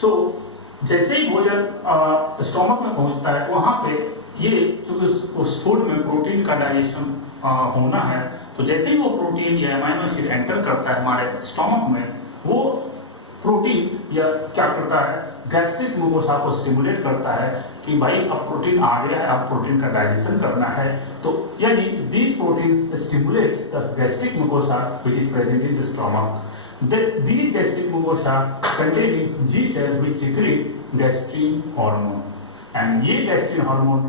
सो जैसे ही भोजन स्टोमक में पहुंचता है वहां पे ये चूंकि उस फूड में प्रोटीन का डाइजेशन होना है, तो जैसे ही वो प्रोटीन या अमाइनो एसिड एंटर करता है हमारे स्टोमक में, वो प्रोटीन या क्या करता है, गैस्ट्रिक मुकोसा को स्टिमुलेट करता है कि भाई अब प्रोटीन आ गया है, अब प्रोटीन का डाइजेशन करना है। तो यानी this protein stimulates the gastric mucosa which is present in the stomach. These gastric mucosa containing G cell which secrete gastrin hormone, and ये gastrin hormone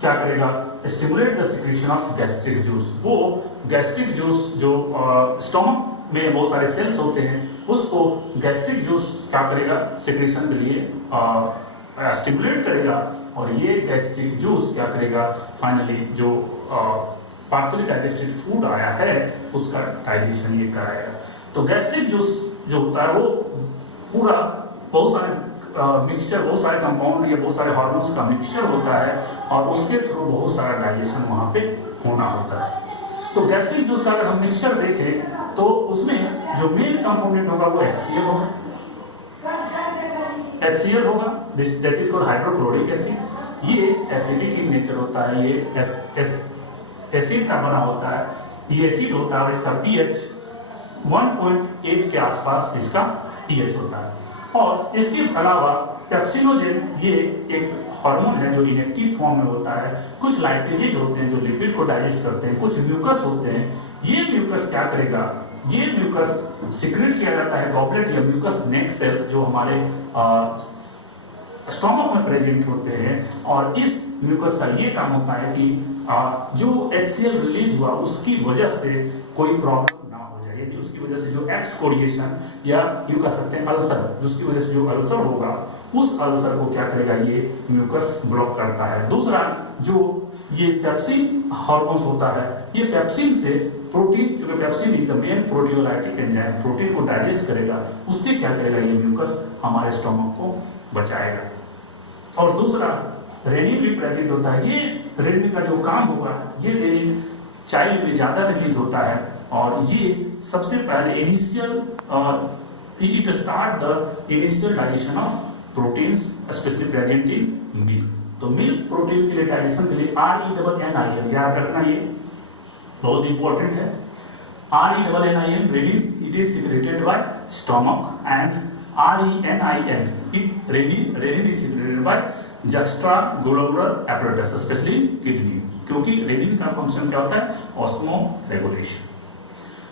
क्या करेगा, stimulate the secretion of gastric juice. वो gastric juice जो stomach में बहुत सारे sales होते हैं, उसको गैस्ट्रिक जूस क्या करेगा, सिक्रीशन के लिए स्टिमुलेट करेगा, और ये गैस्ट्रिक जूस क्या करेगा, फाइनली जो पार्शियली डाइजेस्टेड फूड आया है उसका डाइजेशन ये कराएगा। तो गैस्ट्रिक जूस जो होता है वो पूरा बहुत सारे मिक्सचर, बहुत सारे कंपाउंड या बहुत सारे हार्मोन्स का मिक्सचर होता है, और उसके थ्रू बहुत सारा डाइजेशन वहां पे होना होता है। तो गैस्ट्रिक जूस का अगर हम मिक्सचर देखें तो उसमें जो मेन कंपोनेंट होगा वो HCl होगा, HCl होगा, that is called hydrochloric acid. ये एसिडिक इन नेचर होता है, ये एसिड का बना होता है, ये एसिड होता है, और इसका pH 1.8 के आसपास इसका pH होता है। और इसके अलावा पेप्सिनोजेन ये एक हार्मोन है जो इनएक्टिव फॉर्म में होता है। कुछ लाइपेजेज होते हैं जो लिपिड को डाइजेस्ट करते हैं, कुछ म्यूकस होते हैं। ये म्यूकस क्या करेगा, ये म्यूकस सिक्रेट किया जाता है गॉबलेट या म्यूकस नेक सेल जो हमारे स्टोमक में प्रेजेंट होते हैं, और इस म्यूकस का ये काम होता है कि जो HCl रिलीज हुआ उसकी वजह से कोई प्रॉब्लम उसकी वजह से जो एक्सकोरिएशन या यूं कह सकते हैं अल्सर, जिसकी वजह से जो अल्सर होगा उस अल्सर को क्या करेगा, ये म्यूकस ब्लॉक करता है। दूसरा जो ये पेप्सिन हार्मोन्स होता है, ये पेप्सिन से प्रोटीन, जो pepsin is the main proteolytic enzyme, protein को डाइजेस्ट करेगा, उससे क्या करेगा, ये म्यूकस हमारे स्टोमक को बचाएगा। और दूसरा रेनिन भी प्रेजेंट होता है। ये रेनिन का जो काम होगा, ये रेनिन चाइल्ड में ज्यादा रिलीज होता है, और ये सबसे पहले initial it start the initial digestion of proteins specially present in milk. तो मिल्क प्रोटीन के लिए डाइजेशन के लिए RENNIN याद रखना, ये बहुत इंपॉर्टेंट है। RENNIN rennin it is secreted by stomach, and RENIN renin is secreted by juxtaglomerular apparatus specially kidney, क्योंकि रेनिन का फंक्शन क्या होता है, ऑस्मो रेगुलेशन।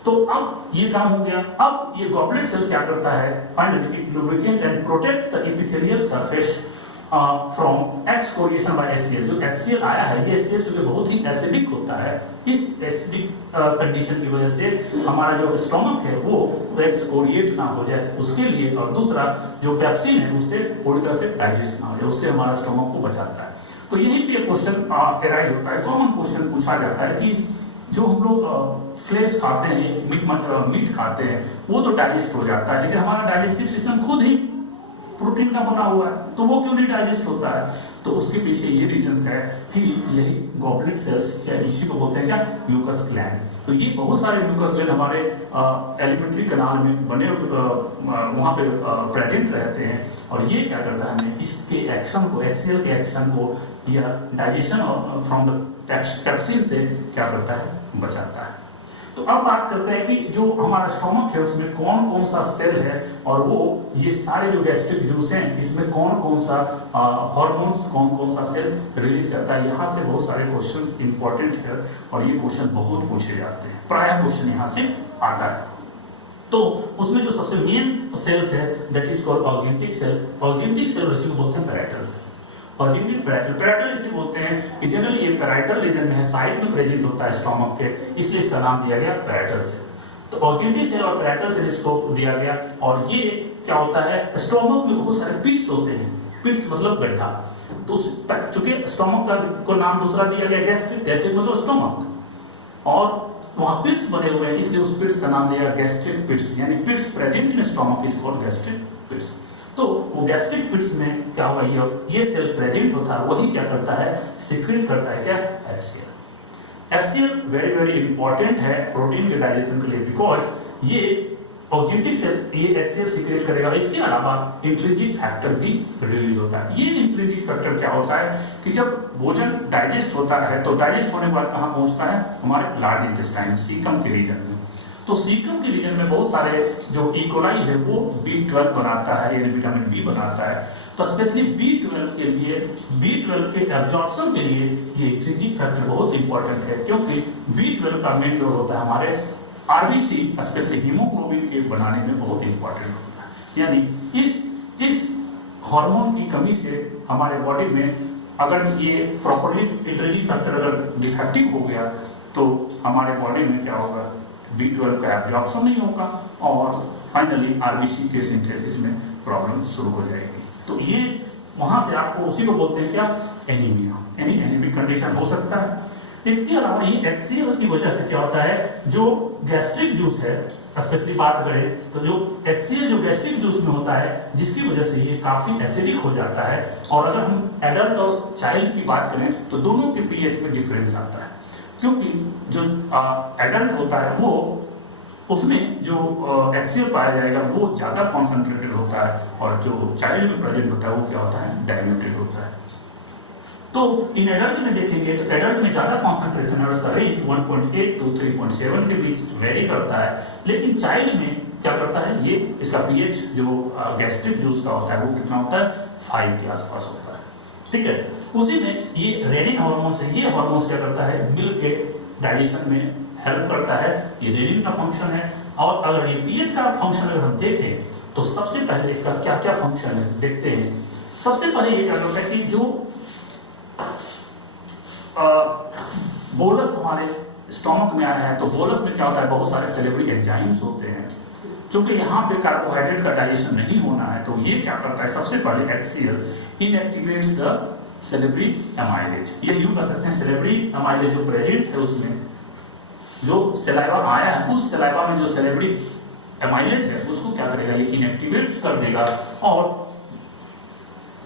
तो अब ये काम हो गया। अब ये गॉबलेट सेल क्या करता है, finally it lubricate and protect the epithelial surface from excoriation by HCl। जो HCl आया है, ये HCl जो बहुत ही एसिडिक होता है, इस एसिडिक कंडीशन की वजह से हमारा जो स्टोमक है वो एक्सकोरिएट ना हो जाए उसके लिए, और दूसरा जो पेप्सिन है उससे पूरी तरह से डाइजेस्ट ना हो जाए, उससे हमारा स्टोमक को बचाता है। तो यहीं पे क्वेश्चन अराइज होता है, कॉमन क्वेश्चन पूछा जाता है कि जो हम लोग फ्लेश खाते हैं, मीट खाते हैं, वो तो डाइजेस्ट हो जाता है, लेकिन हमारा डाइजेस्टिव सिस्टम खुद ही प्रोटीन का बना हुआ है, तो वो क्यों नहीं डाइजेस्ट होता है? तो उसके पीछे ये रीजंस है कि यही गॉबलेट सेल्स या इसी को बोलते हैं क्या, म्यूकस ग्लैंड। तो ये बहुत सारे म्यूकस ग्लैंड हमारे एलिमेंट्री कनाल में बने वहां पे प्रेजेंट रहते हैं, और ये क्या करता है, हमें इसके एक्शन को, HCl के एक्शन को या डाइजेशन फ्रॉम द पेप्सिन से क्या करता है, बचाता है। तो अब बात करते हैं कि जो हमारा स्टोमक है उसमें कौन कौन सा सेल है, और वो ये सारे जो गैस्ट्रिक जूस हैं इसमें कौन कौन सा हार्मोन्स, कौन कौन सा सेल रिलीज करता है। यहाँ से बहुत सारे क्वेश्चंस इंपॉर्टेंट है, और ये क्वेश्चन बहुत पूछे जाते हैं, प्रायः क्वेश्चन यहाँ से आता है। तो उसमें जो सबसे मेन सेल्स है that is called organic cell. Organic cell इसी को बोलते हैं पैराइटल सेल। ऑर्गेनिक पैराइटल इसलिए बोलते हैं कि जनरली ये पैराइटल रीजन में है, साइड में प्रेजेंट होता है स्टोमक के, इसलिए इसका नाम दिया गया पैराइटल सेल। तो ऑर्गेनिक सेल और पैराइटल सेल इसको दिया गया, और ये क्या होता है, स्टोमक में बहुत सारे पिट्स होते हैं, पिट्स मतलब गड्ढा। तो चूंकि स्टोमक का को नाम दूसरा दिया गया गैस्ट्रिक, गैस्ट्रिक मतलब स्टोमक, और वहां पिट्स बने हुए हैं, इसलिए उस पिट्स का नाम दिया गैस्ट्रिक पिट्स, यानी pits present in stomach is called gastric pits. तो वो गैस्ट्रिक पिट्स में क्या हुआ, ये सेल प्रेजेंट होता है, वही क्या करता है, सिक्रेट करता है क्या, HCl। HCl very very important है प्रोटीन के डाइजेशन के लिए, बिकॉज ये ऑब्जेक्टिव सेल ये HCl सीक्रेट करेगा। इसके अलावा इंट्रिंसिक फैक्टर भी रिलीज होता है। ये इंट्रिंसिक फैक्टर क्या होता है कि जब भोजन डाइजेस्ट होता है तो डाइजेस्ट होने के बाद कहाँ पहुंचता है, हमारे लार्ज इंटेस्टाइन सीकम के रीजन में। तो सीकम के रीजन में बहुत सारे जो इकोलाई है वो B12 बनाता है, यानी विटामिन बी बनाता है। तो स्पेशली B12 के लिए, B12 के एब्जॉर्प्शन के लिए ये इंट्रिंसिक फैक्टर बहुत इंपॉर्टेंट है, क्योंकि B12 का मेन रोल होता है हमारे आरबीसी स्पेशली हीमोग्लोबिन के बनाने में बहुत इंपॉर्टेंट होता है। यानी इस हार्मोन की कमी से हमारे बॉडी में अगर ये प्रॉपर्ली इंट्रिंसिक फैक्टर अगर डिफेक्टिव हो गया तो हमारे बॉडी में क्या होगा, B12 का एब्जॉर्प्शन नहीं होगा और फाइनली आरबीसी के सिंथेसिस में प्रॉब्लम शुरू हो जाएगी। तो ये वहां से आपको उसी को बोलते हैं क्या, एनीमिया, यानी एनीमिक कंडीशन हो सकता है। इसके अलावा ये HCl की वजह से क्या होता है, जो गैस्ट्रिक जूस है स्पेशली बात करें तो जो HCl जो गैस्ट्रिक जूस में होता है जिसकी वजह से ये काफी एसिडिक हो जाता है। और अगर हम एडल्ट और चाइल्ड की बात करें तो दोनों के पीएच में डिफरेंस आता है, क्योंकि जो एडल्ट होता है वो उसमें जो HCl पाया जाएगा वो ज्यादा कॉन्सेंट्रेटेड होता है और जो चाइल्ड में प्रेजेंट होता है वो क्या होता है, डाइल्यूटेड होता है। तो इन एडल्ट में देखेंगे तो एडल्ट में ज्यादा कॉन्सेंट्रेशन है, उसका रेंज 1.8 to 3.7 के बीच वेरी करता है। लेकिन चाइल्ड में क्या करता है, ये इसका पीएच जो गैस्ट्रिक जूस का होता है वो कितना होता है, 5 के आसपास होता है। ठीक है, उसी में ये रेनिन हार्मोन से, ये हार्मोन क्या करता है, मिल्क के डाइजेशन में हेल्प करता है, ये रेनिन का फंक्शन है। और अगर ये पीएच का फंक्शन अगर हम देखें तो सबसे पहले इसका क्या क्या फंक्शन है देखते हैं। सबसे पहले ये क्या करता है कि जो बोलस हमारे स्टोमक में आया है तो बोलस में क्या होता है, बहुत सारे सेलेब्री एंजाइम्स होते हैं। क्योंकि यहाँ पे कार्बोहाइड्रेट का डाइजेशन नहीं होना है तो ये क्या करता है, सबसे पहले HCl इनएक्टिवेट्स द सेलेब्री एमाइलेज। ये यूं कर सकते हैं, सेलेब्री एमाइलेज जो प्रेजेंट है उसमें जो सलाइवा आया है उस सलाइवा में जो सेलेब्री एमाइलेज है उसको क्या करेगा, ये इनएक्टिवेट्स कर देगा और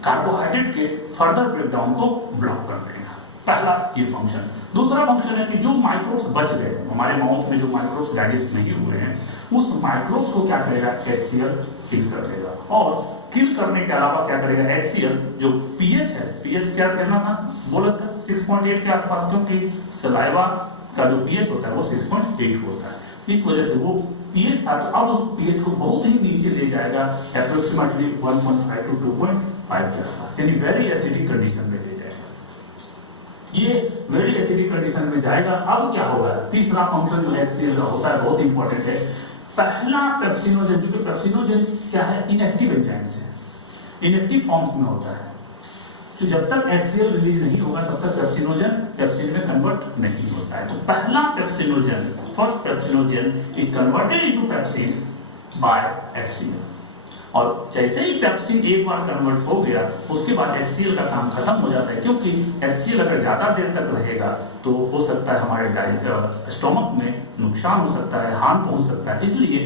कार्बोहाइड्रेट के फर्दर ब्रेकडाउन को ब्लॉक कर देगा। पहला ये फंक्शन। दूसरा फंक्शन है कि जो माइक्रोब्स बच गए हमारे माउथ में, जो माइक्रोब्स डाइजेस्ट नहीं हुए हैं, उस माइक्रोब्स को क्या करेगा, HCl किल कर देगा। और किल करने के अलावा क्या करेगा, HCl जो पीएच है, पीएच क्या कहना था बोलस का 6.8 के आसपास, क्योंकि सलाइवा का जो पीएच होता है वो 6.8 होता है। इस वजह से वो पीएच था, अब उस पीएच को बहुत ही नीचे ले जाएगा, अप्रोक्सीमेटली 1.5 to 2.5 के आसपास, यानी वेरी एसिडिक कंडीशन में ले जाएगा। ये वेरी एसिडिक कंडीशन में जाएगा। अब क्या होगा, तीसरा फंक्शन जो HCl का होता है बहुत इंपॉर्टेंट है। पहला पेप्सिनोजन, जो कि पेप्सिनोजन क्या है, इनएक्टिव एंजाइम्स है, इनएक्टिव फॉर्म्स में होता है। तो जब तक HCl रिलीज नहीं होगा तब तक पेप्सिनोजन पेप्सिन में कन्वर्ट नहीं होता है। तो पहला pepsinogen, first pepsinogen is converted into pepsin by HCl। और जैसे ही पेप्सिन एक बार कन्वर्ट हो गया उसके बाद HCl का काम खत्म हो जाता है, क्योंकि HCl अगर ज्यादा देर तक रहेगा तो हो सकता है हमारे स्टोमक में नुकसान हो सकता है, हार्म पहुंच सकता है। इसलिए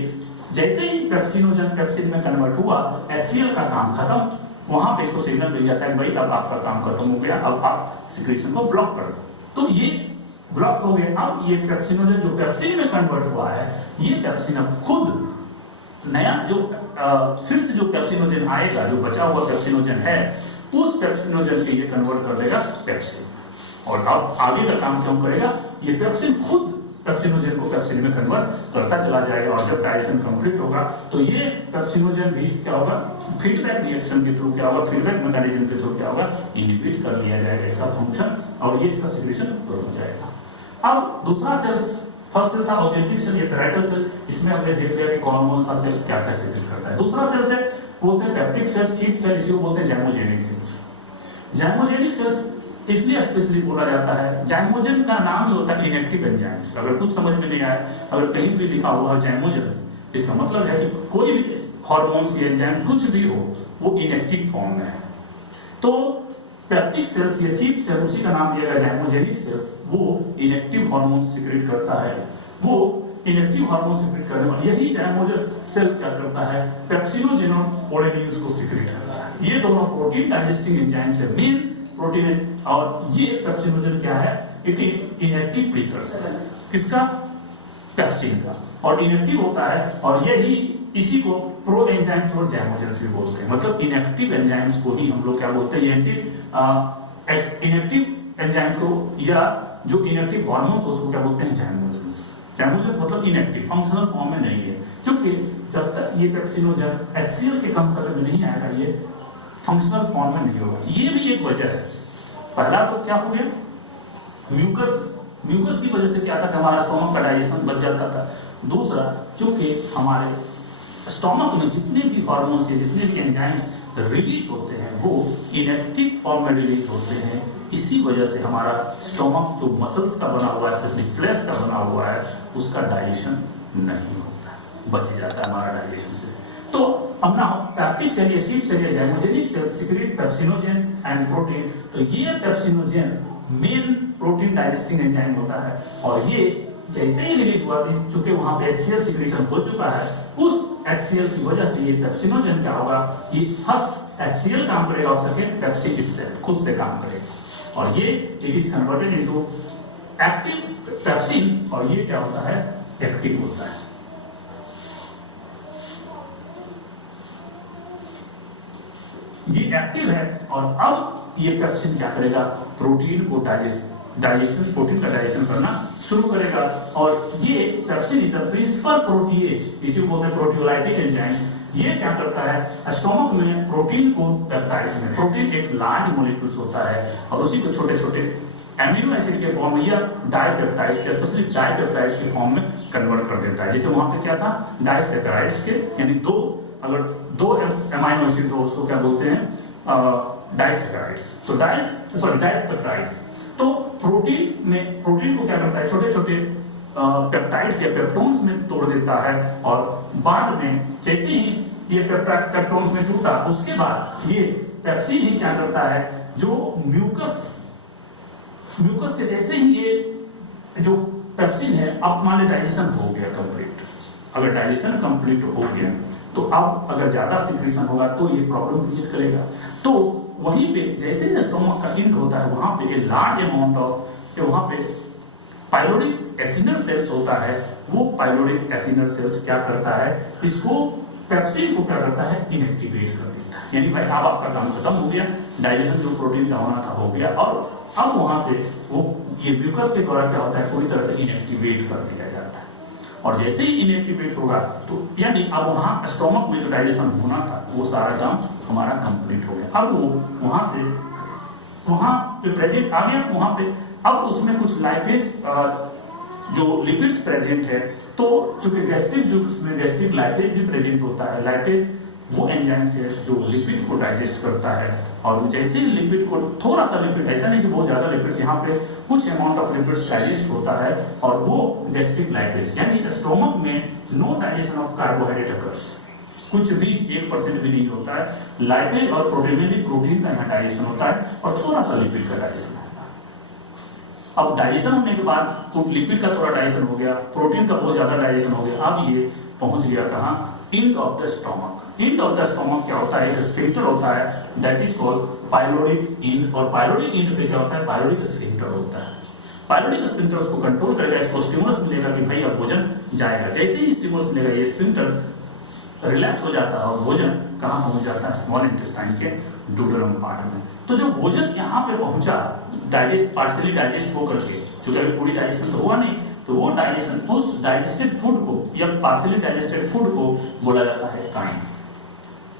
जैसे ही पेप्सिनोजन पेप्सिन में कन्वर्ट हुआ, HCl का काम खत्म, वहां पे इसको सिग्नल मिल जाता है भाई अब आपका काम खत्म हो गया, अब आप सिक्रेशन को ब्लॉक कर दो। तो ये ब्लॉक हो गया। अब ये पेप्सिनोजन जो पेप्सिन में कन्वर्ट हुआ है, ये पेप्सिन अब खुद नया जो फिर से जो पेप्सिनोजन आएगा, जो बचा हुआ पेप्सिनोजन है, उस पेप्सिनोजन के ये कन्वर्ट कर देगा पेप्सिन। और अब आगे का काम क्यों करेगा, ये पेप्सिन खुद पेप्सिनोजन को पेप्सिन में कन्वर्ट करता चला जाएगा। और जब डाइजेशन कंप्लीट होगा तो ये पेप्सिनोजन भी क्या होगा, फीडबैक रिएक्शन के थ्रू क्या होगा, फीडबैक मैकेनिज्म के थ्रू क्या होगा, इनहिबिट कर लिया जाएगा इसका फंक्शन और ये इसका सिक्रेशन रुक जाएगा। अब दूसरा सेल्स, फर्स्ट सेल था ऑब्जेक्टिव सेल, ये पैराइटल सेल, इसमें हमने देख लिया कि कौन सा सेल क्या क्या सिक्रेट करता है। दूसरा सेल से बोलते हैं पेप्टिक सेल, चीप सेल, इसी को बोलते हैं जाइमोजेनिक सेल्स। जाइमोजेनिक सेल्स इसलिए स्पेशली बोला जाता है, जाइमोजन का नाम ही होता है इनएक्टिव एंजाइम्स। अगर कुछ समझ में नहीं आया, अगर कहीं भी लिखा हुआ है जाइमोजन्स, इसका मतलब है कि कोई भी हार्मोन्स या एंजाइम्स कुछ भी हो वो इनएक्टिव फॉर्म में है। तो पेप्टिक सेल्स या चीप सेल, उसी का नाम दिया गया जाइमोजेनिक सेल्स, वो इनएक्टिव हार्मोन सिक्रेट करता है। वो इनएक्टिव हार्मोन सिक्रेट करने वाला यही जाइमोजन सेल क्या करता है, पेप्सिनोजेन और ओडेनिन्स को सिक्रेट करता है। ये दोनों प्रोटीन डाइजेस्टिंग एंजाइम्स है, मेन प्रोटीन है। और ये पेप्सिनोजन क्या है, इट इज इनएक्टिव प्रीकर्सर, किसका, पेप्सिन का। और इनएक्टिव होता है, और यही इसी को प्रो एंजाइम्स और जैमोजेंस भी बोलते हैं। मतलब इनएक्टिव एंजाइम्स को ही हम लोग क्या बोलते हैं, इनएक्टिव एंजाइम्स को या जो इनएक्टिव हार्मोन्स उसको क्या बोलते हैं, जैमोजेंस। जैमोजेंस मतलब इनएक्टिव, फंक्शनल फॉर्म में नहीं है, क्योंकि जब तक ये पेप्सिनोजन HCl के कंसर्ट में नहीं आएगा ये फंक्शनल फॉर्म में नहीं होगा। ये भी एक वजह है। पहला तो क्या हो गया, म्यूकस की वजह से क्या था कि हमारा स्टोमक का डाइजेशन बच जाता था। दूसरा, चूंकि हमारे स्टोमक में जितने भी हार्मोन्स या जितने भी एंजाइम्स रिलीज होते हैं वो इनएक्टिव फॉर्म में रिलीज होते हैं, इसी वजह से हमारा स्टोमक जो मसल्स का बना हुआ है, स्पेशली फ्लैश का बना हुआ है, उसका डाइजेशन नहीं होता, बच जाता है हमारा डाइजेशन से। तो अपना पैप्टिक सेल या चीफ सेल या zymogenic cell secrete pepsinogen and protein. तो ये pepsinogen main protein digesting enzyme होता है, और ये जैसे ही रिलीज हुआ, चूंकि वहां पे HCl सिक्रेशन हो चुका है, उस HCl की वजह से ये पेप्सिनोजेन क्या होगा, ये फर्स्ट HCl काम करेगा और सेकंड पेप्सिन इटसेल्फ खुद से काम करेगा, और ये it is converted into active pepsin, और ये क्या होता है, एक्टिव होता है। ये एक्टिव है, और अब ये पेप्सिन क्या करेगा, प्रोटीन को प्रोटीन का डाइजेशन करना शुरू करेगा, और ये pepsin is the principal protease, इसी को बोलते हैं प्रोटियोलाइटिक एंजाइम। ये क्या करता है, स्टोमक में प्रोटीन को पेप्टाइड्स में, प्रोटीन एक लार्ज मॉलिक्यूल्स होता है और उसी को छोटे छोटे एमिनो एसिड के फॉर्म में या डाइपेप्टाइड्स के, स्पेशली डाइपेप्टाइड्स के फॉर्म में कन्वर्ट कर देता है। जैसे वहां पे क्या था, डाइसैकेराइड्स के, यानी अगर दो एमाइनो एसिड हो उसको क्या बोलते हैं, डाइसैकेराइड्स, तो डाइपेप्टाइड्स। तो प्रोटीन को क्या करता है, छोटे छोटे पेप्टाइड्स या पेप्टोन्स में तोड़ देता है, और बाद में जैसे ही ये पेप्टोन्स में टूटा, उसके बाद ये पेप्सिन ही क्या करता है, जो म्यूकस के जैसे ही ये जो पेप्सिन है, अब मान लीजिए डाइजेशन हो गया कंप्लीट। अगर डाइजेशन कंप्लीट हो गया तो अब अगर ज्यादा सिक्रेशन होगा तो ये प्रॉब्लम क्रिएट करेगा। तो वहीं पे जैसे ही स्टोमक का इंड होता है, वहां पे लार्ज अमाउंट ऑफ वहां पे पाइलोरिक एसिनल सेल्स होता है। वो पाइलोरिक एसिनल सेल्स क्या करता है, इसको पेप्सिन को क्या करता है, इनएक्टिवेट कर देता है। यानी भाई अब आपका काम खत्म हो गया, डाइजेशन जो प्रोटीन का होना था हो गया, और अब वहां से वो ये म्यूकस के द्वारा क्या होता है, पूरी तरह से इनएक्टिवेट कर दिया जाता है। और जैसे ही इनएक्टिवेट होगा तो यानी अब वहां स्टोमक में जो डाइजेशन होना था वो सारा काम हमारा कंप्लीट हो गया। अब वो वहां पे प्रेजेंट आ गया, वहां पे अब उसमें कुछ लाइपेज जो लिपिड्स प्रेजेंट है, तो चूंकि गैस्ट्रिक जूस में गैस्ट्रिक लाइपेज भी प्रेजेंट होता है। लाइपेज वो एंजाइम है जो लिपिड को डाइजेस्ट करता है, और जैसे ही लिपिड को थोड़ा सा लिपिड, ऐसा नहीं कि बहुत ज्यादा लिपिड्स, यहाँ पे कुछ अमाउंट ऑफ लिपिड्स डाइजेस्ट होता है, और वो गैस्ट्रिक लाइपेज, यानी स्टोमक में no digestion of carbohydrate occurs, कुछ भी 1% भी नहीं होता है। लाइपेज और प्रोटीन में भी प्रोटीन का यहाँ डाइजेशन होता है, और थोड़ा सा लिपिड का डाइजेशन होता है। अब डाइजेशन होने के बाद लिपिड का थोड़ा डाइजेशन हो गया, प्रोटीन का बहुत ज्यादा डाइजेशन हो गया, अब ये पहुंच गया कहाँ, end of the stomach. End of the stomach क्या होता है, एक स्फिंक्टर होता है, that is called pyloric end, और पाइलोरिक इंड पे क्या होता है, पाइलोरिक स्फिंक्टर होता है। पाइलोरिक स्फिंक्टर उसको कंट्रोल करेगा, इसको स्टिमुलस मिलेगा कि भाई अब भोजन जाएगा। जैसे ही स्टिमुलस मिलेगा, ये स्फिंक्टर रिलैक्स हो जाता है, और भोजन कहाँ पहुंच जाता है, स्मॉल इंटेस्टाइन के डुओडेनम पार्ट में। तो जो भोजन यहाँ पे पहुंचा, पार्शियली डाइजेस्ट होकर के, चूंकि अभी पूरी डाइजेशन तो हुआ नहीं, तो वो डाइजेशन, उस डाइजेस्टेड फूड को या पार्शियली डाइजेस्टेड फूड को बोला जाता है काइन।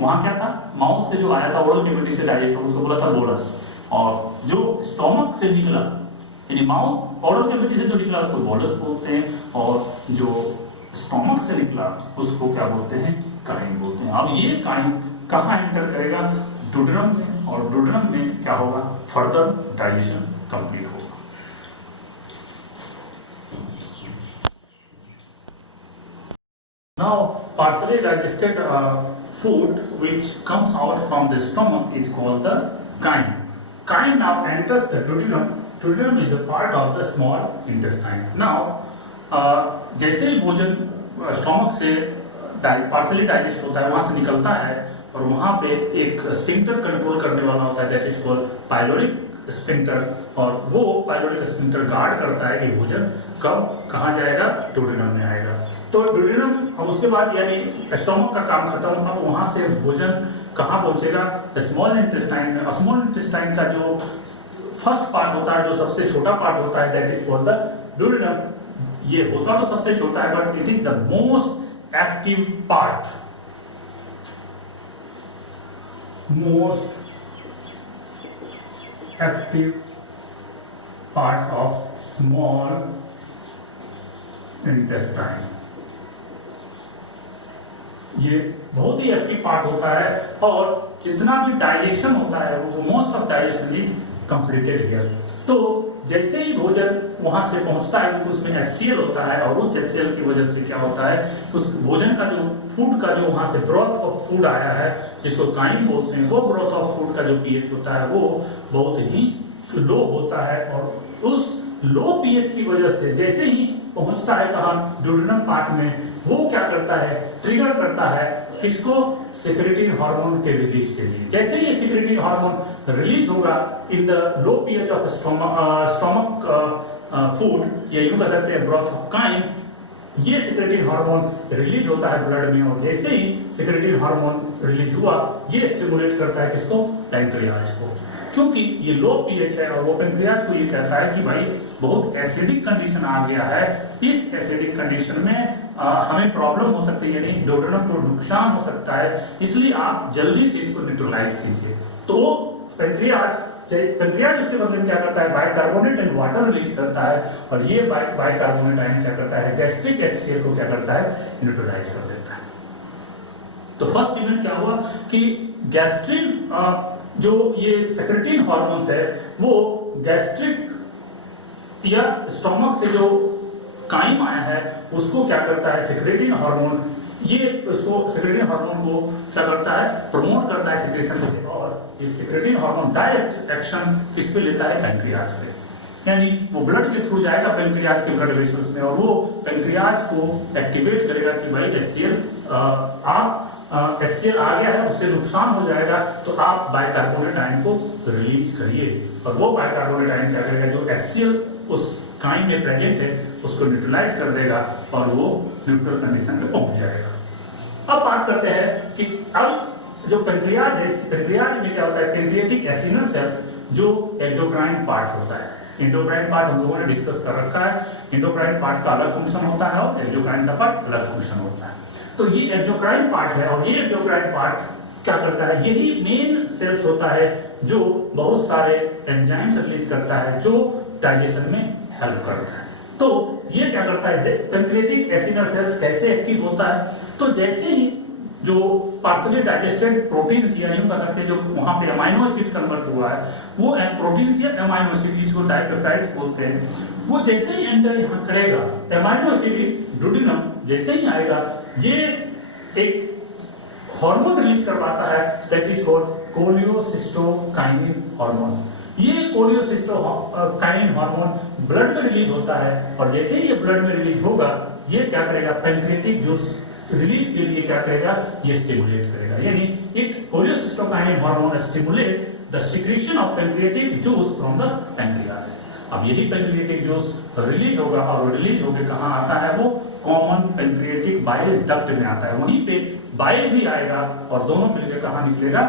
वहां क्या था, माउथ से जो आया था, ओरल कैविटी से डाइजेस्ट उसको बोला था बोलस, और जो स्टोमक से निकला, यानी माउथ ओरल कैविटी से जो निकला उसको बोलस बोलते हैं, और जो स्टोमक से निकला उसको क्या बोलते हैं, काइन बोलते हैं। अब ये काइन कहाँ एंटर करेगा, डुओडेनम में, और डुओडेनम में क्या होगा, फर्दर डाइजेशन कंप्लीट होगा। Now, partially digested food which comes out from the stomach is called the chyme. Chyme now enters the duodenum. Duodenum is the part of the small intestine. Now, जैसे ही भोजन stomach से partially digest होता है, वहां से निकलता है, और वहां पे एक स्फिंक्टर कंट्रोल करने वाला होता है, that is called pyloric sphincter, और वो पाइलोटिक स्फिंक्टर गार्ड करता है कि भोजन कब कहाँ जाएगा, ड्यूडेनम में आएगा। तो ड्यूडेनम, अब उसके बाद यानी स्टोमक का काम खत्म, अब वहां से भोजन कहाँ पहुंचेगा, स्मॉल इंटेस्टाइन में। स्मॉल इंटेस्टाइन का जो फर्स्ट पार्ट होता है, जो सबसे छोटा पार्ट होता है, that is called the duodenum. ये होता तो सबसे छोटा है, but it is the most active part, most active part of small intestine. ये बहुत ही एक्टिव पार्ट होता है, और जितना भी डाइजेशन होता है वो most of digestion is completed here. तो जैसे ही भोजन वहां से पहुंचता है, क्योंकि उसमें HCl होता है, और उस HCl की वजह से क्या होता है, उस भोजन का जो फूड का जो वहां से ब्रोथ ऑफ फूड आया है, जिसको काइन बोलते हैं, वो ब्रोथ ऑफ फूड का जो pH होता है वो बहुत ही लो होता है, और उस लो pH की वजह से जैसे ही पहुंचता है कहाँ, ड्यूडेनम पार्ट में, वो क्या करता है, ट्रिगर करता है किसको, सेक्रेटिन हार्मोन के रिलीज के लिए। जैसे ये सेक्रेटिन हार्मोन रिलीज होगा in the low pH of stomach food, या यूं कह सकते हैं ब्रोथ ऑफ काइन, ये सेक्रेटिन हार्मोन रिलीज होता है ब्लड में, और जैसे ही सेक्रेटिन हार्मोन रिलीज हुआ, ये स्टिमुलेट करता है किसको, पैंक्रियाज को, क्योंकि ये लो pH है, और वो पैंक्रियाज को ये कहता है कि भाई बहुत एसिडिक कंडीशन आ गया है, इस एसिडिक कंडीशन में हमें प्रॉब्लम हो सकती है, यानी ड्यूडेनम को नुकसान हो सकता है, इसलिए आप जल्दी से इसको न्यूट्रलाइज कीजिए। तो पैंक्रियाज उसके बदले में क्या करता है, बाइकार्बोनेट एंड वाटर रिलीज करता है, और ये बाइकार्बोनेट आयन क्या करता है, गैस्ट्रिक HCl को क्या करता है, न्यूट्रलाइज कर देता है। तो फर्स्ट इवेंट क्या हुआ कि गैस्ट्रिन, जो ये सेक्रेटिन हार्मोन्स है, वो गैस्ट्रिक या स्टोमक से जो काइम आया है उसको क्या करता है, सेक्रेटिन हार्मोन, ये उसको सेक्रेटिन हार्मोन को क्या करता है, प्रमोट करता है सेक्रेशन के लिए, और ये सेक्रेटिन हार्मोन डायरेक्ट एक्शन किस पे लेता है, पैंक्रियाज पे, यानी वो ब्लड के थ्रू जाएगा पैंक्रियाज के ब्लड वेसल्स में, और वो पैंक्रियाज को एक्टिवेट करेगा कि भाई HCl आ गया है, उससे नुकसान हो जाएगा, तो आप बाइकार्बोनेट आयन को रिलीज करिए, और वो बाइकार्बोनेट आयन क्या करेगा, जो HCl उस काइन में प्रेजेंट है उसको न्यूट्रलाइज कर देगा, और वो न्यूट्रल कंडीशन पे पहुंच जाएगा। अब बात करते हैं कि अब जो पैंक्रियाज है, पैंक्रियाज में क्या होता है, पैंक्रियाटिक एसिनल सेल्स, जो एक्सोक्राइन पार्ट होता है। एंडोक्राइन पार्ट हम लोगों ने डिस्कस कर रखा है, एंडोक्राइन पार्ट का अलग फंक्शन होता है, और एक्सोक्राइन का पार्ट अलग फंक्शन होता है। तो ये एक्सोक्राइन पार्ट है, और ये एक्सोक्राइन पार्ट क्या करता है, यही मेन सेल्स होता है जो बहुत सारे एंजाइम्स रिलीज करता है, जो डाइजेशन में हेल्प करता है। तो ये क्या करता है, पैंक्रियाटिक एसिनल सेल्स कैसे एक्टिव होता है, तो जैसे ही जो पार्सली डाइजेस्टेड प्रोटीन्स, या यूं कह सकते हैं जो वहां पे अमाइनो एसिड कन्वर्ट हुआ है, वो प्रोटीन्स या अमाइनो एसिड, जिसको डाइपेप्टाइड्स बोलते हैं, वो जैसे ही एंटर यहाँ करेगा, अमाइनो एसिड ड्यूडेनम जैसे ही आएगा, ये एक हार्मोन रिलीज करवाता है, दैट इज कॉल्ड कोलियोसिस्टोकाइनिन हार्मोन। ये कोलियोसिस्टोकाइनिन हार्मोन ब्लड में रिलीज होता है, और जैसे ही ये ब्लड में रिलीज होगा, ये क्या करेगा, पैंक्रियाटिक जूस रिलीज के लिए क्या करेगा, ये स्टिमुलेट करेगा, यानी it कोलियोसिस्टोकाइनिन hormone stimulate the secretion of pancreatic juice from the pancreas. अब यही पैंक्रियाटिक जूस रिलीज होगा, और रिलीज होकर कहाँ आता है, वो कॉमन पैंक्रियाटिक बाइल डक्ट में आता है, वहीं पे बाइल भी आएगा, और दोनों मिलकर कहाँ निकलेगा,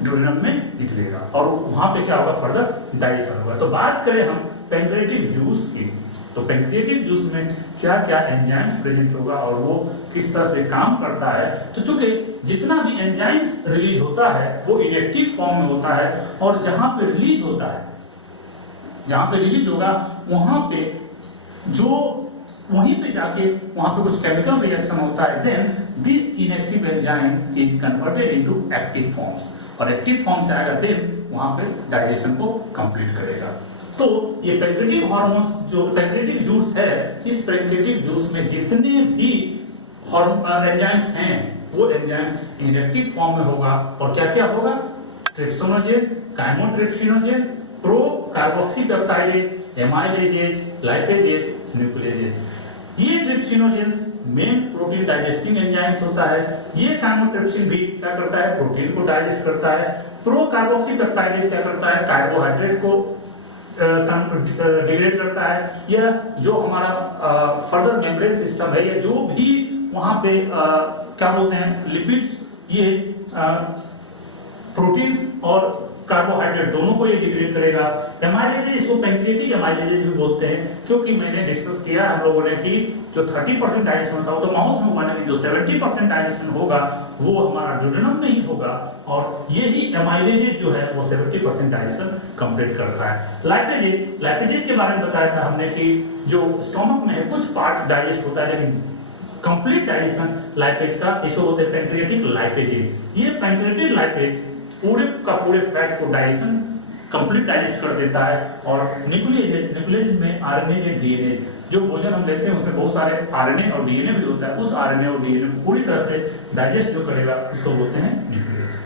ड्यूडेनम में निकलेगा, और वहां पे क्या होगा, फर्दर डाइजेशन होगा। तो बात करें हम पैंक्रियाटिक जूस की, तो पैंक्रियाटिक जूस में क्या क्या एंजाइम्स प्रेजेंट होगा, और वो किस तरह से काम करता है। तो चूंकि जितना भी एंजाइम्स रिलीज होता है वो इनएक्टिव फॉर्म में होता है, और जहां पे रिलीज होता है, जहां पे रिलीज होगा, वहां पे वहीं पे जाके वहां पे कुछ केमिकल रिएक्शन होता है, then this inactive enzyme is converted into active forms, और एक्टिव फॉर्म से आएगा, देन वहां पे डाइजेशन को कंप्लीट करेगा। तो ये पैंक्रियाटिक हार्मोन्स, जो पैंक्रियाटिक जूस है, इस पैंक्रियाटिक जूस में जितने भी एंजाइम्स हैं, वो एंजाइम्स इनएक्टिव फॉर्म में होगा, और क्या क्या होगा, trypsinogen, chymotrypsinogen, procarboxypeptidase, amylases, lipases, nucleases. ये trypsinogens main protein digesting enzymes होता है। ये काइमोट्रिप्सिन भी क्या करता है, प्रोटीन को डाइजेस्ट करता है। प्रो कार्बोक्सीपेप्टाइडेज क्या करता है, कार्बोहाइड्रेट को डिग्रेड करता है। यह जो हमारा फर्दर मेम्ब्रेन सिस्टम है, या जो भी वहां पे क्या बोलते हैं लिपिड्स, ये प्रोटीन्स और कार्बोहाइड्रेट दोनों को ये डिग्रेड करेगा। एमाइलेजेज, इसको पैंक्रियाटिक एमाइलेजेज भी बोलते हैं, क्योंकि मैंने डिस्कस किया हम लोगों ने कि जो 30% डाइजेशन होता है वो तो माउथ में होगा, लेकिन जो 70% डाइजेशन होगा वो हमारा ड्यूडेनम में ही होगा, और यही एमाइलेजेज जो है वो 70% डाइजेशन कंप्लीट करता है। लाइपेजेज के बारे में बताया था हमने कि जो स्टोमक में है कुछ पार्ट डाइजेस्ट होता है, लेकिन कंप्लीट डाइजेशन लाइपेज का, इसको बोलते हैं पैंक्रियाटिक लाइपेजेज। ये पैंक्रियाटिक लाइपेज पूरे का पूरे फैट को डाइजेशन कंप्लीट डाइजेस्ट कर देता है। और न्यूक्लियस में आरएनए या डीएनए, जो भोजन हम लेते हैं उसमें बहुत सारे आरएनए और डीएनए भी होता है, उस आरएनए और डीएनए को पूरी तरह से डाइजेस्ट जो करेगा इसको बोलते हैं न्यूक्लियस।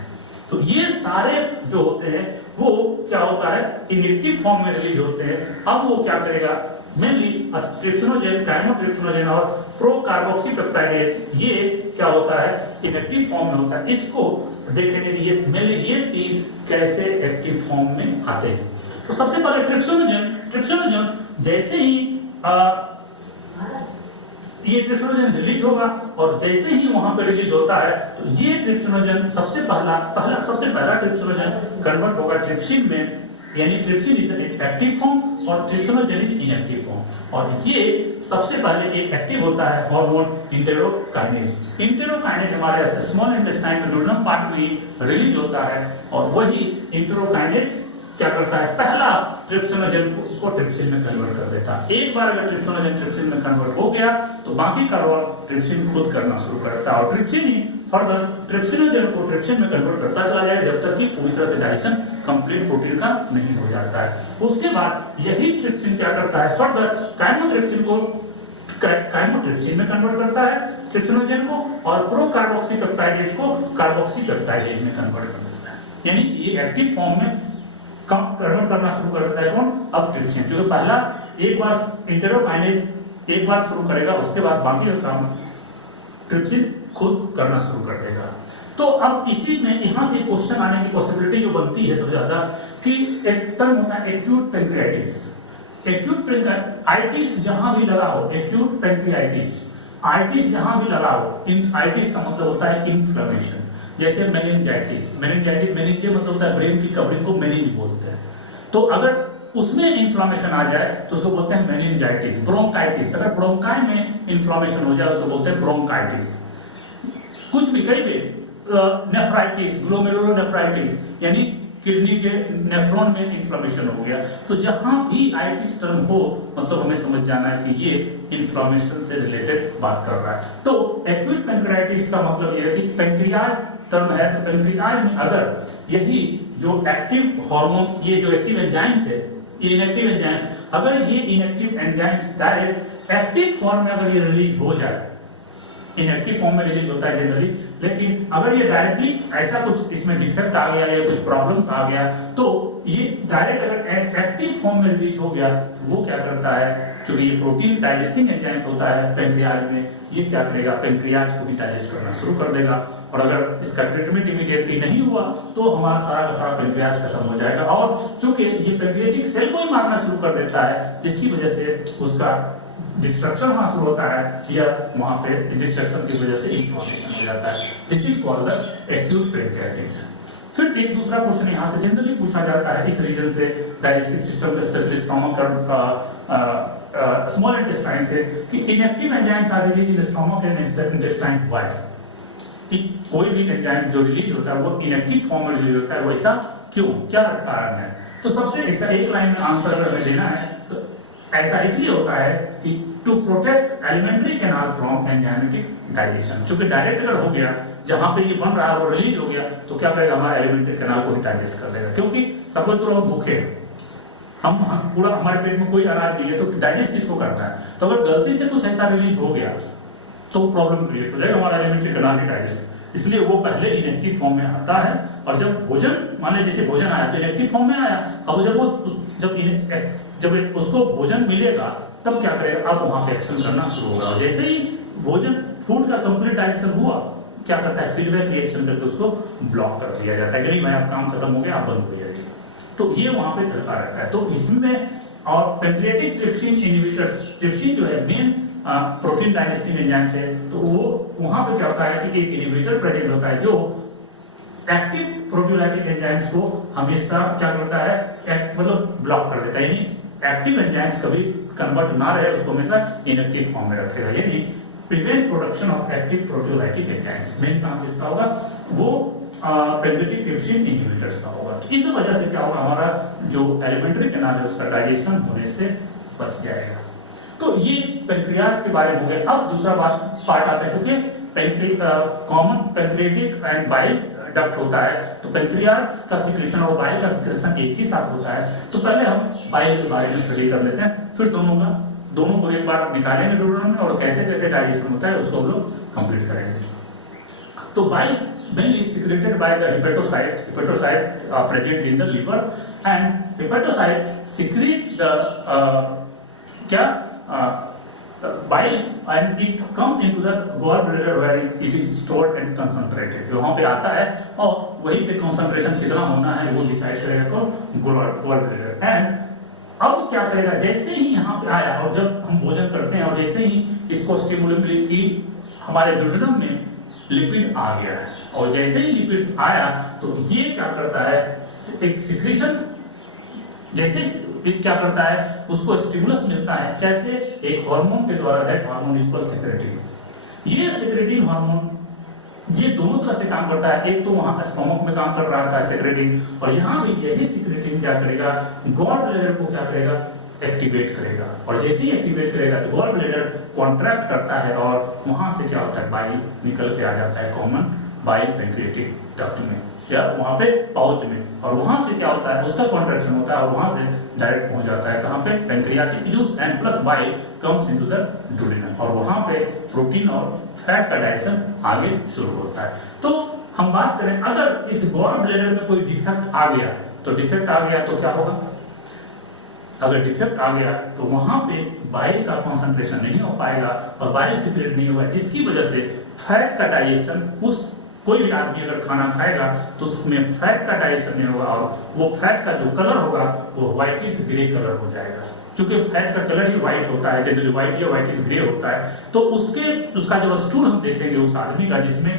तो ये सारे जो होते हैं वो क्या होता है, इनेक्टिव फॉर्म में रिलीज होते हैं। अब वो क्या करेगा, मेनली ट्रिप्सिनोजेन, काइमोट्रिप्सिनोजेन और प्रोकार्बोक्सीपेप्टाइडेज, ये क्या होता है, इनेक्टिव फॉर्म में होता है। इसको देखेंगे कि ये मेनली ये तीन कैसे एक्टिव फॉर्म में आते हैं। तो सबसे पहले ट्रिप्सिनोजेन जैसे ही ये ट्रिप्सिनोजेन रिलीज होगा, और जैसे ही वहां पे रिलीज होता है तो ये ट्रिप्सिनोजेन सबसे पहला ट्रिप्सिनोजेन कन्वर्ट होगा ट्रिप्सिन में, यानी trypsin is the active form और ट्रिप्सिनोजेन इज इनएक्टिव फॉर्म। और ये सबसे पहले एक एक्टिव होता है हार्मोन इंटेरोकाइनेज। इंटेरोकाइनेज हमारे स्मॉल इंटेस्टाइन में ड्यूडेनम पार्ट में रिलीज होता है, और वही इंटेरोकाइनेज क्या करता है, पहला ट्रिप्सिनोजेन को ट्रिप्सिन में कन्वर्ट कर देता है। एक बार अगर ट्रिप्सिनोजेन ट्रिप्सिन में कन्वर्ट हो गया तो बाकी का रोल ट्रिप्सिन खुद करना शुरू करता है, और ट्रिप्सिन ही फर्दर ट्रिप्सिनोजेन को ट्रिप्सिन में कन्वर्ट करता चला जाएगा जब तक कि पूरी तरह से डाइजेशन कंप्लीट प्रोटीन का नहीं हो जाता है। उसके बाद यही ट्रिप्सिन क्या करता है, फर्दर काइमोट्रिप्सिन को काइमोट्रिप्सिन में कन्वर्ट करता है ट्रिप्सिनोजेन को, और प्रोकार्बोक्सीपेप्टाइडेज को कार्बोक्सीपेप्टाइडेज में कन्वर्ट कर देता है। यानी ये एक्टिव फॉर्म में कन्वर्ट करना शुरू कर देता है कौन, अब ट्रिप्सिन। क्योंकि पहला एक बार इंटेरोकाइनेज एक बार शुरू करेगा, उसके बाद बाकी का काम ट्रिप्सिन खुद करना शुरू कर देगा। तो अब इसी में यहां से क्वेश्चन आने की पॉसिबिलिटी जो बनती है सबसे ज्यादा, कि एक टर्म होता है एक्यूट पैंक्रियाइटिस। एक्यूट पैंक्रियाइटिस जहां भी लगा हो, एक्यूट पैंक्रियाइटिस, आइटिस जहां भी लगा हो, आइटिस का मतलब होता है इन्फ्लेमेशन। जैसे मेनिंजाइटिस, मेनिंजे मतलब होता है ब्रेन की कवरिंग को मेनिंज बोलते हैं। तो अगर उसमें इन्फ्लेमेशन आ जाए तो उसको बोलते हैं मेनिंजाइटिस। ब्रोंकाइटिस, अगर ब्रोंकाई में इन्फ्लेमेशन हो जाए उसको बोलते हैं ब्रोंकाइटिस। कुछ भी कई भी नेफ्राइटिस, ग्लोमेरुलोनेफ्राइटिस, यानी किडनी के नेफ्रॉन में इन्फ्लेमेशन हो गया। तो जहां भी आइटिस टर्म हो, मतलब हमें समझ जाना है कि ये इन्फ्लेमेशन से रिलेटेड बात कर रहा है। तो एक्यूट पैंक्रियाइटिस का मतलब ये है कि पैंक्रियाज टर्म है, तो पैंक्रियाज में अगर यही जो एक्टिव हार्मोन्स, ये जो एक्टिव एंजाइम्स है, ये इनएक्टिव एंजाइम, अगर ये inactive enzymes direct active form में अगर ये रिलीज हो जाए, इनएक्टिव फॉर्म में रिलीज होता है जनरली, लेकिन अगर ये डायरेक्टली ऐसा कुछ इसमें डिफेक्ट आ गया या कुछ प्रॉब्लम्स आ गया, तो ये डायरेक्ट अगर एक्टिव फॉर्म में रिलीज हो गया, वो क्या करता है, चूंकि ये प्रोटीन डाइजेस्टिंग एंजाइम होता है पैंक्रियाज में, ये क्या करेगा, पैंक्रियाज को भी डाइजेस्ट करना शुरू कर देगा। और अगर इसका ट्रीटमेंट इमीडिएटली नहीं हुआ तो हमारा सारा का सारा पैंक्रियाज खत्म हो जाएगा, और चूंकि ये पैंक्रियाटिक सेल को ही मारना शुरू कर देता है, जिसकी वजह से उसका डिस्ट्रक्शन वहां शुरू होता है, या वहां पे डिस्ट्रक्शन की वजह से इन्फ्लेमेशन हो जाता है। This is called the acute pancreatitis. फिर एक दूसरा क्वेश्चन यहाँ से जनरली पूछा जाता है इस रीजन से, डाइजेस्टिव सिस्टम के स्पेशलिस्ट स्मॉल इंटेस्टाइन से, कि inactive enzymes are release in stomach and intestine, why? कि कोई भी एंजाइम जो रिलीज होता है वो इनएक्टिव फॉर्म में रिलीज होता है, वैसा क्यों, क्या कारण है? तो सबसे ऐसा एक लाइन में आंसर अगर हमें देना है तो ऐसा इसलिए होता है कि to protect alimentary canal from enzymatic digestion. चूंकि डायरेक्ट अगर हो गया, जहां पे ये बन रहा है वो रिलीज हो गया, तो क्या करेगा, हमारा एलिमेंट्री कैनाल को ही डाइजेस्ट कर देगा। क्योंकि सपोज हम भूखे हैं, हम पूरा हमारे पेट में कोई अनाज नहीं है, तो डाइजेस्ट किसको करता है? तो अगर गलती से कुछ ऐसा रिलीज हो गया तो प्रॉब्लम क्रिएट हो जाएगा, हमारा एलिमेंट्री कैनाल ही डाइजेस्ट। इसलिए वो पहले इनएक्टिव फॉर्म में आता है, और जब भोजन, मान लीजिए जैसे भोजन आया तो इनएक्टिव फॉर्म में आया, अब जब उसको भोजन मिलेगा तब क्या करेगा, अब वहां पे एक्शन करना शुरू होगा। जैसे ही भोजन फूड का कंप्लीट डाइजेशन हुआ, क्या करता है फीडबैक रिएक्शन करके उसको ब्लॉक कर दिया जाता है कि नहीं भाई आप काम खत्म हो गया, आप बंद हो जाइए। तो ये वहां पे चलता रहता है। तो इसमें और पैंक्रियाटिक ट्रिप्सिन इनहिबिटर्स, ट्रिप्सिन जो है मेन प्रोटीन डाइजेस्टिंग एंजाइम है, तो वो वहां पे क्या होता है कि एक इनहिबिटर प्रेजेंट होता है जो एक्टिव प्रोटीयोलाइटिक एंजाइम्स को हमेशा क्या करता है, मतलब ब्लॉक कर देता है, यानी एक्टिव एंजाइम्स कभी कन्वर्ट ना रहे, उसको हमेशा इनएक्टिव फॉर्म में रखेगा, यानी prevent production of active proteolytic enzymes. Main काम जिसका होगा वो पैंक्रियाटिक ट्रिप्सिन इनहिबिटर्स का होगा। तो इस वजह से क्या होगा, हमारा जो एलिमेंट्री कैनाल है उसका डाइजेशन होने से बच जाएगा। तो ये पैंक्रियाज के बारे में हो गया। अब दूसरा पार्ट आता है, क्योंकि common pancreatic and bile duct होता है, तो पैंक्रियाज का सिक्रेशन और बाइल का सिक्रेशन एक ही साथ होता है। तो पहले हम बाइल के बारे में स्टडी कर लेते हैं, फिर दोनों को एक बार निकालेंगे डोडोनम में और कैसे कैसे डाइजेशन होता है उसको हम लोग कंप्लीट करेंगे। तो bile mainly secreted by the hepatocyte present in the liver, and hepatocytes secrete the bile and it comes into the gallbladder where it is stored and concentrated। वहां पे आता है और वहीं पे कंसंट्रेशन कितना होना है वो डिसाइड करेगा कौन, गॉलब्लैडर। एंड अब क्या करेगा, जैसे ही यहाँ पे आया और जब हम भोजन करते हैं और जैसे ही इसको स्टिमुलेट की हमारे डुडेनम में लिपिड आ गया है, और जैसे ही लिपिड्स आया तो ये क्या करता है, एक सिक्रेशन, जैसे क्या करता है उसको स्टिमुलस मिलता है, कैसे, एक हार्मोन के द्वारा, that hormone is called secretin. ये सेक्रेटिन हार्मोन ये दोनों तरह से काम करता है, एक तो वहां स्टोमक में काम कर रहा था सेक्रेटिन, और यहाँ भी यही सेक्रेटिन क्या करेगा, गॉल ब्लैडर को क्या करेगा, एक्टिवेट करेगा, और जैसे ही एक्टिवेट करेगा तो गॉल ब्लैडर कॉन्ट्रैक्ट करता है और वहां से क्या होता है, बाइल निकल के आ जाता है कॉमन बाइल पैंक्रियाटिक डक्ट में या वहां पे पाउच में, और वहां से क्या होता है उसका कॉन्ट्रैक्शन होता है और वहां से डायरेक्ट पहुंच जाता है कहां पे, pancreatic juice and plus bile comes into the duodenum, और वहां पे प्रोटीन और फैट का डाइजेशन आगे शुरू होता है। तो हम बात करें अगर इस गॉल ब्लैडर में कोई डिफेक्ट आ गया, तो डिफेक्ट आ गया तो क्या होगा, अगर डिफेक्ट आ गया तो वहां पे बाइल का कंसंट्रेशन नहीं हो पाएगा और बाइल सीक्रेट नहीं होगा, जिसकी वजह से फैट का डाइजेशन, उस कोई भी आदमी अगर खाना खाएगा तो उसमें फैट का डाइजेशन नहीं होगा और वो फैट का जो कलर होगा वो व्हाइटिश ग्रे कलर हो जाएगा। क्योंकि फैट का कलर ही व्हाइट होता है, जनरली व्हाइट या व्हाइटिश ग्रे होता है, तो उसका जब स्टूल हम देखेंगे उस आदमी का जिसमें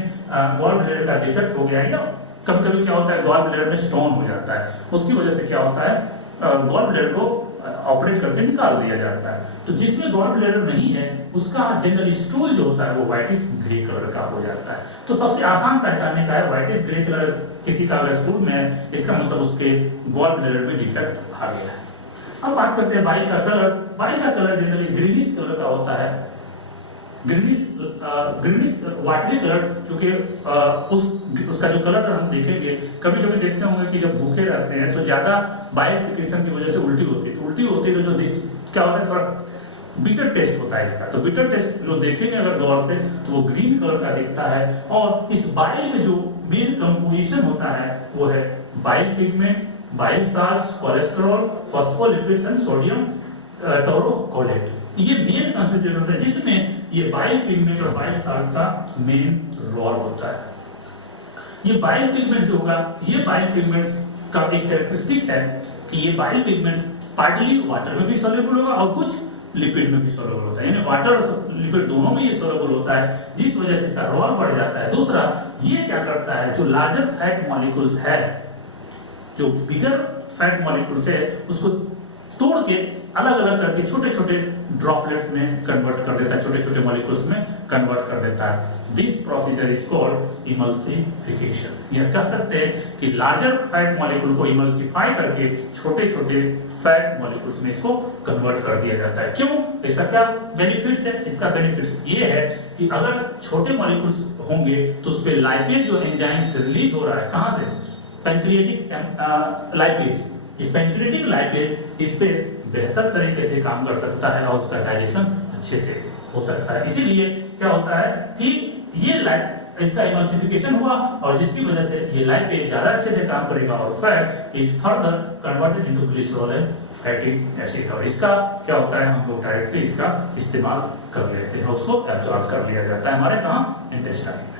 गॉल ब्लैडर का डिफेक्ट हो गया है, या कभी कभी क्या होता है गॉल ब्लैडर में स्टोन हो जाता है, उसकी वजह से क्या होता है गॉल ब्लैडर को ऑपरेट करके निकाल दिया जाता है। तो जिसमें गॉल ब्लैडर नहीं है उसका जनरली स्टूल जो होता है वो व्हाइटिश ग्रे कलर का हो जाता है। तो सबसे आसान पहचानने का है व्हाइटिश ग्रे कलर किसी का अगर स्टूल में है, इसका मतलब उसके गॉल ब्लैडर में डिफेक्ट आ गया है। अब बात करते हैं बाइल का कलर। बाइल का कलर जनरली ग्रीनिश कलर का होता है, ग्रीनिश वाटरी कलर, चूंकि उसका जो कलर हम देखेंगे, कभी कभी देखते होंगे कि जब भूखे रहते हैं तो ज्यादा बाइल सिक्रेशन की वजह से उल्टी होती है, तो उल्टी होती है जो क्या होता है थोड़ा बिटर टेस्ट होता है इसका, तो बिटर टेस्ट जो देखेंगे अगर गौर से तो वो ग्रीन कलर का दिखता है। और इस बाइल में जो मेन कंपोजिशन होता है वो है bile pigment, bile salts, cholesterol, phospholipids and sodium taurocholate, ये मेन कंस्टिट्यूएंट होता है जिसमें ये बाइल पिगमेंट और बाइल साल्ट का मेन रोल होता है। ये बाइल पिगमेंट जो होगा, ये बाइल पिगमेंट्स का एक कैरेक्टरिस्टिक है कि ये बाइल पिगमेंट्स पार्टली वाटर में भी सोल्यूबल होगा और कुछ लिपिड में भी सोल्यूबल होता है, यानी वाटर और लिपिड दोनों में ये सोल्यूबल होता है, जिस वजह से इसका रोल बढ़ जाता है। दूसरा, ये क्या करता है, जो लार्जर फैट मॉलिक्यूल्स है, जो बिगर फैट मॉलिक्यूल्स है, उसको तोड़ के अलग अलग करके छोटे छोटे ड्रॉपलेट्स में कन्वर्ट कर देता है, छोटे छोटे मॉलिक्यूल्स में कन्वर्ट कर देता है। This procedure is called emulsification. यह कह सकते हैं कि लार्जर फैट मॉलिक्यूल को इमल्सिफाई करके छोटे छोटे फैट मॉलिक्यूल्स में इसको कन्वर्ट कर दिया जाता है। क्यों? इसका क्या बेनिफिट्स है? इसका बेनिफिट्स ये है कि अगर छोटे मॉलिक्यूल्स होंगे तो उस पे लाइपेज जो एंजाइम से रिलीज हो रहा है, कहां से, पैंक्रियाटिक लाइपेज, इस पैंक्रियाटिक लाइपेज इस पे बेहतर तरीके से काम कर सकता है और उसका डाइजेशन अच्छे से हो सकता है। इसीलिए क्या होता है कि ये इसका इमल्सिफिकेशन हुआ और जिसकी वजह से ये लाइपेज ज्यादा अच्छे से काम करेगा और fat is further converted into glycerol and fatty acid, और इसका क्या होता है, हम लोग डायरेक्टली इसका इस्तेमाल कर लेते हैं, उसको एब्जॉर्ब कर लिया जाता है हमारे कहाँ, इंटेस्टाइन।